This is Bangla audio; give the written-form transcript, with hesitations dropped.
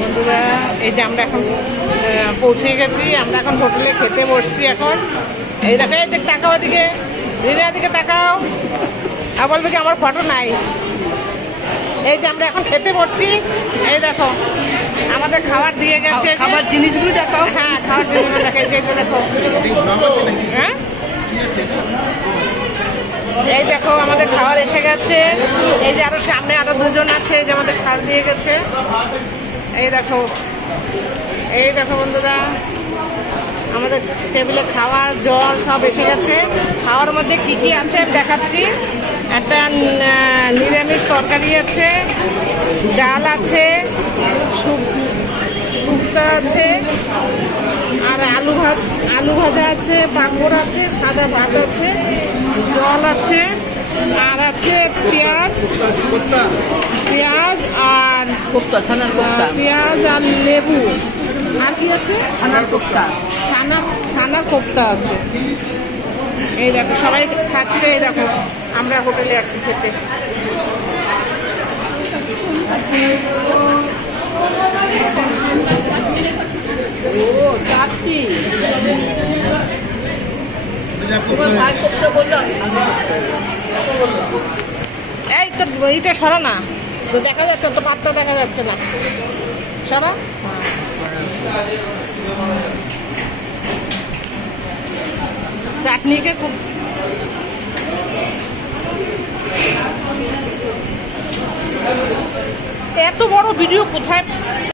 বন্ধুরা এই যে আমরা এখন পৌঁছে গেছি, আমরা এখন হোটেলে খেতে বসছি। এখন এই দেখো, এই দিকে তাকাও, দিকে রিনার দিকে তাকাও, আর বলবে কি আমার ফটো নাই। এই যে আমরা এখন খেতে বসছি, এই দেখো আমাদের খাবার দিয়ে গেছে, খাবার জিনিসগুলো দেখাও। হ্যাঁ খাবার জিনিসগুলো দেখো, এই যে দেখো, হ্যাঁ এই দেখো আমাদের খাবার এসে গেছে। এই যে আরো সামনে আরো দুজন আছে, এই যে আমাদের খাবার দিয়ে গেছে। এই দেখো, এই দেখো বন্ধুরা আমাদের টেবিলে খাবার জল সব এসে গেছে। খাওয়ার মধ্যে কি কি আছে আমি দেখাচ্ছি। একটা নিরামিষ তরকারি আছে, ডাল আছে, শুক্তো আছে, আর আলু ভাজা আছে, পাঁপড় আছে, সাদা ভাত আছে, জল আছে, আর আছে পেঁয়াজ আর পেঁয়াজ আর লেবু। আর কি আছে? ছানার কোপ্তা আছে। এই দেখো সবাই খাচ্ছে। এই দেখো আমরা হোটেলে আসছি খেতে। এই তো এইটা সরা না, তো দেখা যাচ্ছে তো, পাত্তা দেখা যাচ্ছে না, সরা। চাটনিকে খুব এত বড় ভিডিও কোথায়